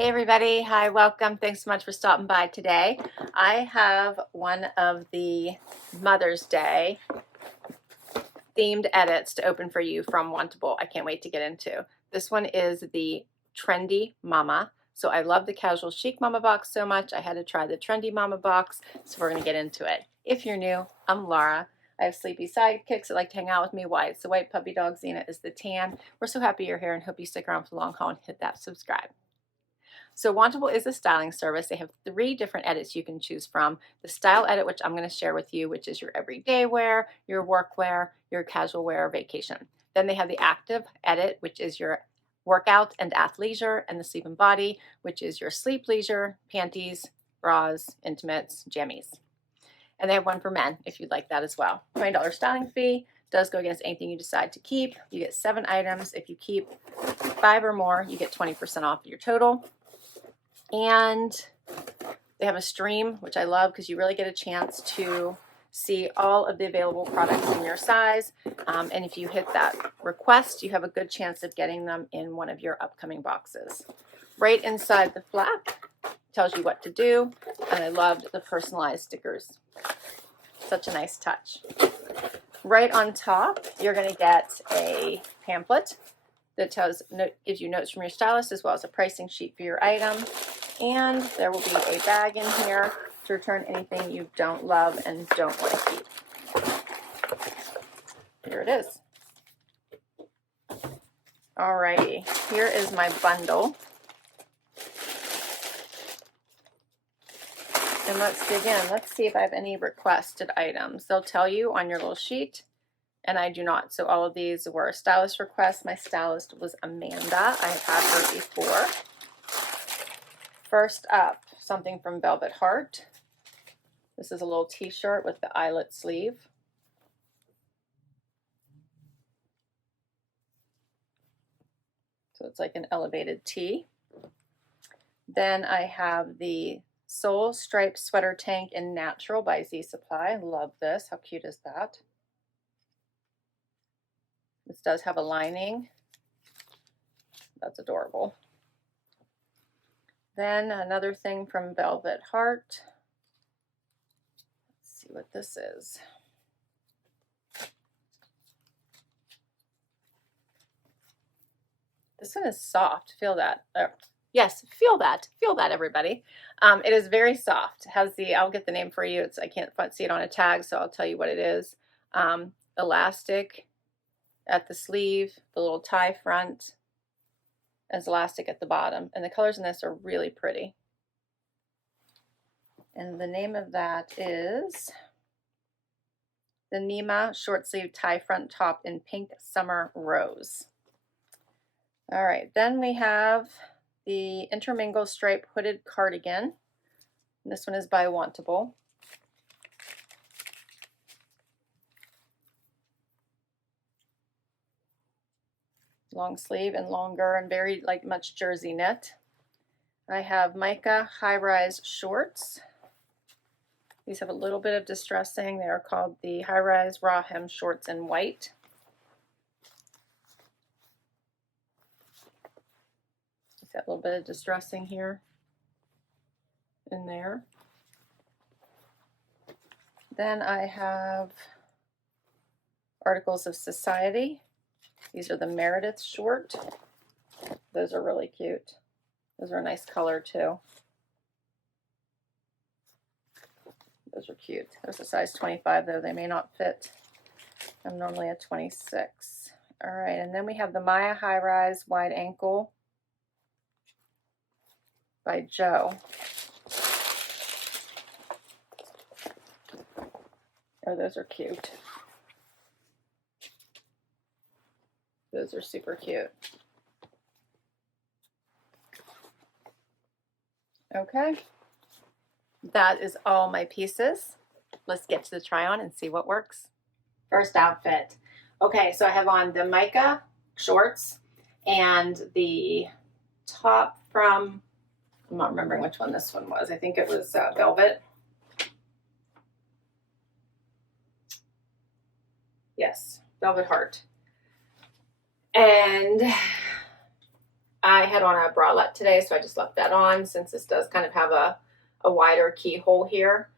Hey everybody, hi, welcome. Thanks so much for stopping by today. I have one of the Mother's Day themed edits to open for you from Wantable. I can't wait to get into. This one is the Trendy Mama. So I love the casual chic mama box so much, I had to try the Trendy Mama box, so we're gonna get into it. If you're new, I'm Laura. I have sleepy sidekicks that like to hang out with me. Wyatt's the white puppy dog, Xena is the tan. We're so happy you're here and hope you stick around for the long haul and hit that subscribe. So Wantable is a styling service. They have 3 different edits you can choose from. The style edit, which I'm going to share with you, which is your everyday wear, your work wear, your casual wear, vacation. Then they have the active edit, which is your workout and athleisure, and the sleep and body, which is your sleep leisure, panties, bras, intimates, jammies. And they have one for men if you'd like that as well. $20 styling fee. Does go against anything you decide to keep. You get 7 items. If you keep 5 or more, you get 20% off your total. And they have a stream, which I love because you really get a chance to see all of the available products in your size. And if you hit that request, you have a good chance of getting them in one of your upcoming boxes. Right inside the flap tells you what to do. And I loved the personalized stickers. Such a nice touch. Right on top, you're going to get a pamphlet that gives you notes from your stylist as well as a pricing sheet for your item. And there will be a bag in here to return anything you don't love and don't want to keep. Here it is. Alrighty, here is my bundle. And let's dig in. Let's see if I have any requested items. They'll tell you on your little sheet, and I do not. So all of these were stylist requests. My stylist was Amanda. I have had her before. First up, something from Velvet Heart. This is a little t-shirt with the eyelet sleeve. So it's like an elevated tee. Then I have the Soul Striped Sweater Tank in Natural by Z Supply. I love this. How cute is that? This does have a lining. That's adorable. Then another thing from Velvet Heart. Let's see what this is. This one is soft. Feel that. Yes, feel that. Feel that, everybody. It is very soft. It has the, I'll get the name for you. I can't see it on a tag, so I'll tell you what it is. Elastic at the sleeve, the little tie front, as elastic at the bottom, and the colors in this are really pretty. And the name of that is the Neema short sleeve tie front top in pink summer rose. All right, then we have the intermingle stripe hooded cardigan. And this one is by Wantable. Long sleeve and longer and very much jersey knit. I have Mica high-rise shorts. These have a little bit of distressing. They are called the high-rise raw hem shorts in white. It's got a little bit of distressing here and there. Then I have Articles of Society. These are the Meredith short. Those are really cute. Those are a nice color too. Those are cute. There's a size 25 though. They may not fit. I'm normally a 26. All right, and then we have the Maya High Rise Wide Ankle by Joe. Oh, those are cute. Those are super cute. Okay, that is all my pieces. Let's get to the try on and see what works. First outfit. Okay, so I have on the Mica shorts and the top from, I'm not remembering which one this one was. I think it was Velvet. Yes, Velvet Heart. And I had on a bralette today, so I just left that on since this does kind of have a wider keyhole here.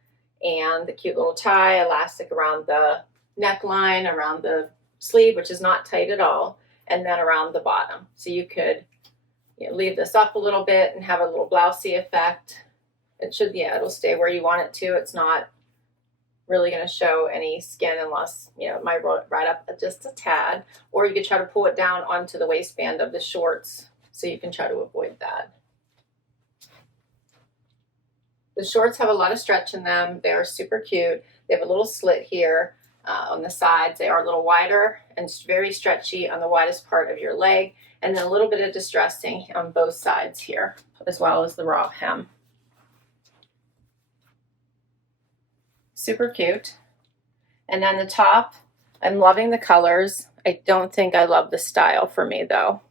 And the cute little tie, elastic around the neckline, around the sleeve, which is not tight at all, and then around the bottom. So you could leave this up a little bit and have a little blousey effect. It should, yeah, it'll stay where you want it to. It's not really going to show any skin unless, it might right up just a tad. Or you could try to pull it down onto the waistband of the shorts, so you can try to avoid that. The shorts have a lot of stretch in them. They are super cute. They have a little slit here on the sides. They are a little wider and very stretchy on the widest part of your leg, and then a little bit of distressing on both sides here, as well as the raw hem. Super cute. And then the top, I'm loving the colors. I don't think I love the style for me though.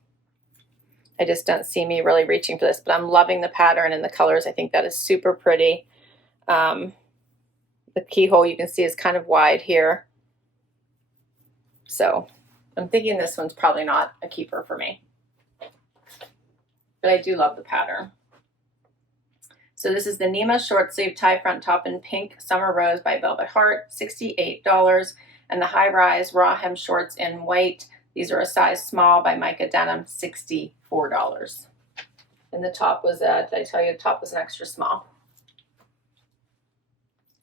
I just don't see me really reaching for this, but I'm loving the pattern and the colors. I think that is super pretty. The keyhole you can see is kind of wide here. So I'm thinking this one's probably not a keeper for me, but I do love the pattern. So this is the Neema short sleeve tie front top in pink summer rose by Velvet Heart, $68. And the high rise raw hem shorts in white. These are a size small by Mica Denim, $64. And the top was, did I tell you the top was an extra small?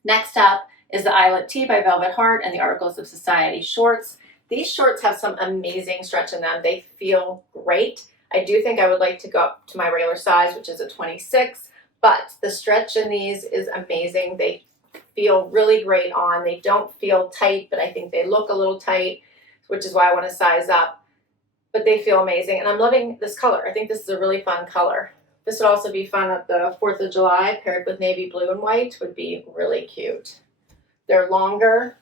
Next up is the Eyelet tee by Velvet Heart and the Articles of Society shorts. These shorts have some amazing stretch in them. They feel great. I do think I would like to go up to my regular size, which is a 26. But the stretch in these is amazing. They feel really great on. They don't feel tight, but I think they look a little tight, which is why I want to size up. But they feel amazing. And I'm loving this color. I think this is a really fun color. This would also be fun at the 4th of July, paired with navy blue and white would be really cute. They're longer.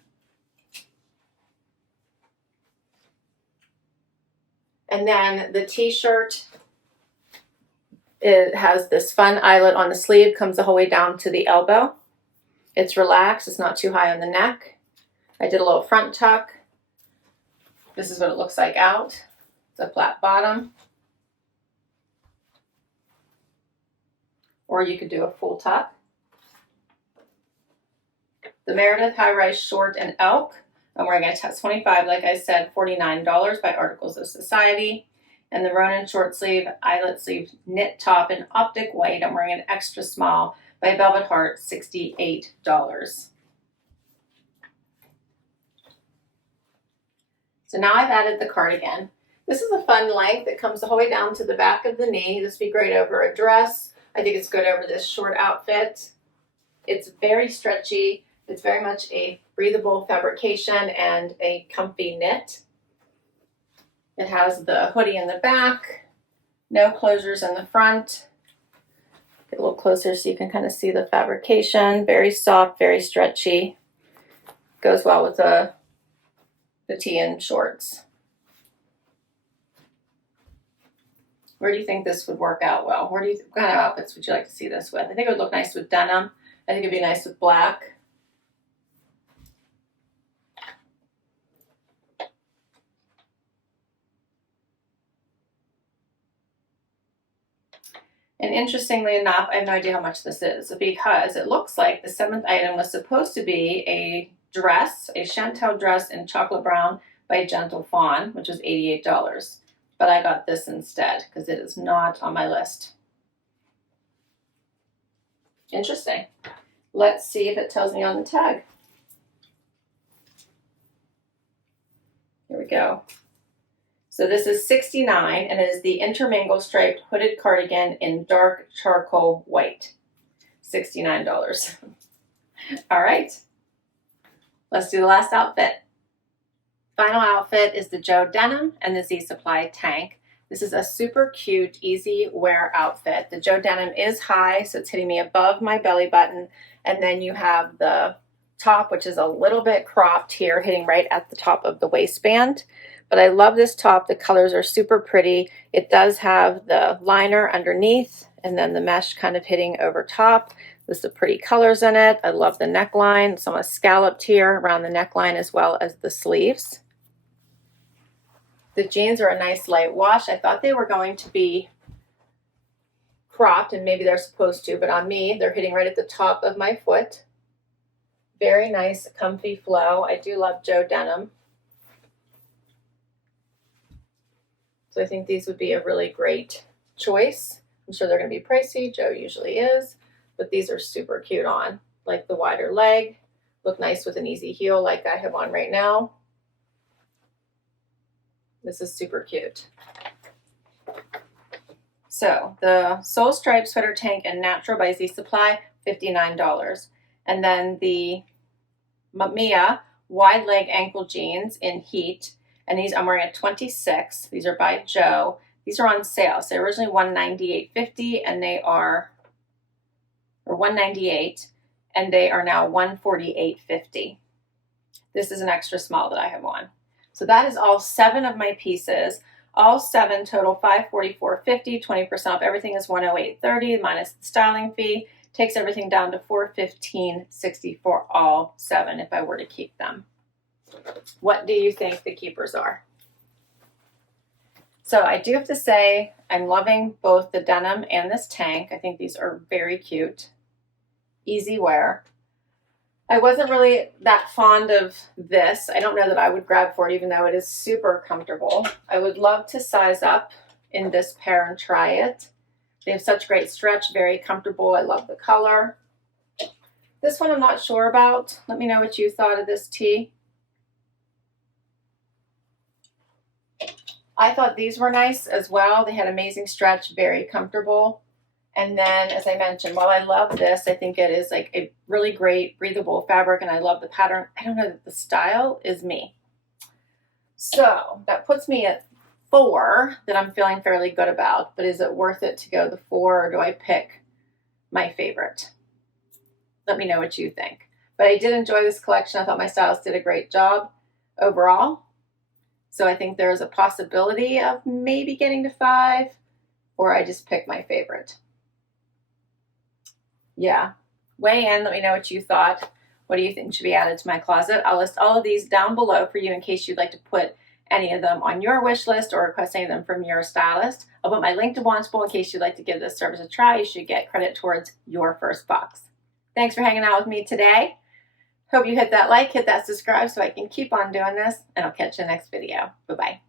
And then the t-shirt, it has this fun eyelet on the sleeve, comes the whole way down to the elbow. It's relaxed, it's not too high on the neck. I did a little front tuck. This is what it looks like out. It's a flat bottom. Or you could do a full tuck. The Meredith high-rise short and elk. I'm wearing a test 25, like I said, $49 by Articles of Society. And the Ronan short sleeve, eyelet sleeve knit top in optic white. I'm wearing an extra small by Velvet Heart, $68. So now I've added the cardigan. This is a fun length. It comes the whole way down to the back of the knee. This would be great over a dress. I think it's good over this short outfit. It's very stretchy. It's very much a breathable fabrication and a comfy knit. It has the hoodie in the back, no closures in the front. Get a little closer so you can kind of see the fabrication. Very soft, very stretchy. Goes well with the tee and shorts. Where do you think this would work out well? What kind of outfits would you like to see this with? I think it would look nice with denim. I think it'd be nice with black. And interestingly enough, I have no idea how much this is, because it looks like the 7th item was supposed to be a dress, a Chantelle dress in chocolate brown by Gentle Fawn, which was $88. But I got this instead because it is not on my list. Interesting. Let's see if it tells me on the tag. Here we go. So this is $69, and it is the intermingle striped hooded cardigan in dark charcoal white. $69. All right, let's do the last outfit. Final outfit is the Joe Denim and the Z Supply tank. This is a super cute, easy wear outfit. The Joe Denim is high, so it's hitting me above my belly button. And then you have the top, which is a little bit cropped here, hitting right at the top of the waistband. But I love this top. The colors are super pretty. It does have the liner underneath and then the mesh kind of hitting over top. There's some pretty colors in it. I love the neckline. Some scalloped here around the neckline as well as the sleeves. The jeans are a nice light wash. I thought they were going to be cropped, and maybe they're supposed to, but on me, they're hitting right at the top of my foot. Very nice, comfy flow. I do love Joe denim. So I think these would be a really great choice. I'm sure they're going to be pricey. Joe usually is, but these are super cute on. Like the wider leg, look nice with an easy heel like I have on right now. This is super cute. So the Soul Stripe Sweater Tank and Natural by Z Supply, $59. And then the Mica wide leg ankle jeans in heat. And these I'm wearing a 26. These are by Joe. These are on sale. So originally $198.50 and they are, or $198, and they are now $148.50. This is an extra small that I have on. So that is all 7 of my pieces. All 7 total $544.50. 20% off everything is $108.30 minus the styling fee. Takes everything down to $415.60 for all 7 if I were to keep them. What do you think the keepers are? So I do have to say I'm loving both the denim and this tank. I think these are very cute. Easy wear. I wasn't really that fond of this. I don't know that I would grab for it even though it is super comfortable. I would love to size up in this pair and try it. They have such great stretch, very comfortable. I love the color. This one I'm not sure about. Let me know what you thought of this tee. I thought these were nice as well. They had amazing stretch, very comfortable. And then, as I mentioned, while I love this, I think it is like a really great breathable fabric, and I love the pattern. I don't know that the style is me. So that puts me at 4 that I'm feeling fairly good about, but is it worth it to go the 4, or do I pick my favorite? Let me know what you think. But I did enjoy this collection. I thought my stylist did a great job overall. So I think there's a possibility of maybe getting to 5, or I just pick my favorite. Yeah, weigh in, let me know what you thought. What do you think should be added to my closet? I'll list all of these down below for you in case you'd like to put any of them on your wish list or request any of them from your stylist. I'll put my link to Wantable in case you'd like to give this service a try. You should get credit towards your first box. Thanks for hanging out with me today. Hope you hit that like, hit that subscribe so I can keep on doing this, and I'll catch you in the next video. Bye-bye.